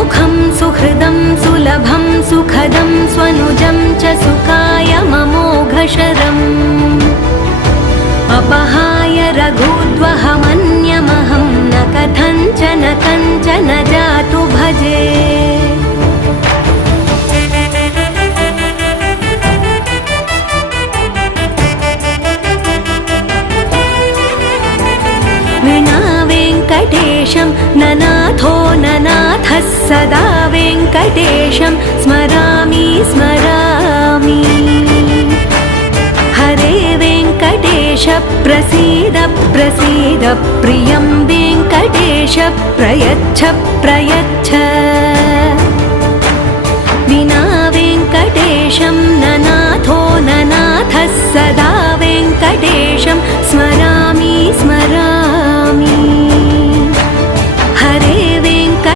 सुमुखं सुहृदं सुलभं सुखदं स्वनुजं च सुखाय ममोघशरम् अपहाय रघुद्वहमन्यमहं न कथञ्चन जातु भजे। विना वेङ्कटेशं ननाथो ननाथः सदा वेङ्कटेशं स्मरामि स्मरामि। हरे वेङ्कटेश प्रसीद प्रसीद प्रियं वेङ्कटेश प्रयच्छ प्रयच्छ।